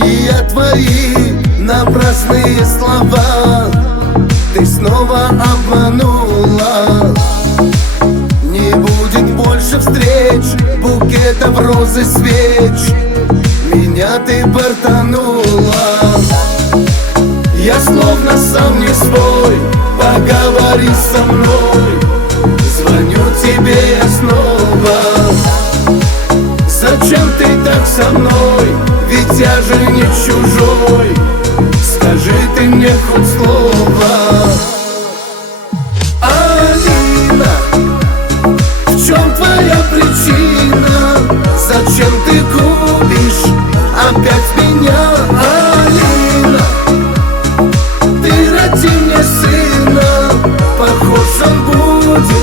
Обещания твои, напрасные слова, ты снова обманула. Не будет больше встреч, букетов роз и свеч, меня ты портанула. Я словно сам не свой, поговори со мной, звоню тебе я снова. Зачем ты так со мной, ведь я же не чужой, скажи ты мне хоть слово. Алина, в чем твоя причина? Зачем ты губишь опять меня? Алина, ты роди мне сына, похож он будет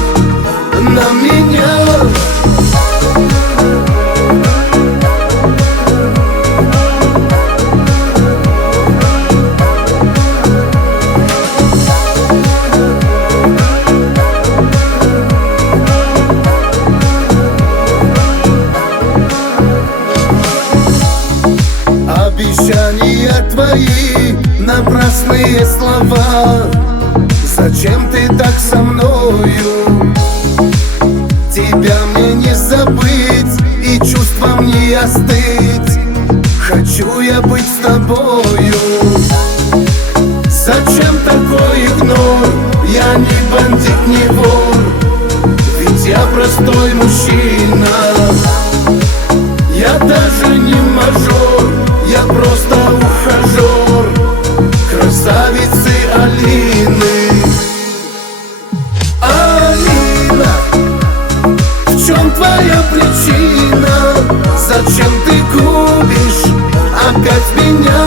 на меня. Обещания твои, напрасные слова, зачем ты так со мною? Тебя мне не забыть и чувствам не остыть, хочу я быть с тобою. Зачем такой игнор? Я не бандит, не вор, ведь я простой мужчина. Я даже не мажор, я просто ухажер красавицы Алины. Алина, в чем твоя причина? Зачем ты губишь опять меня?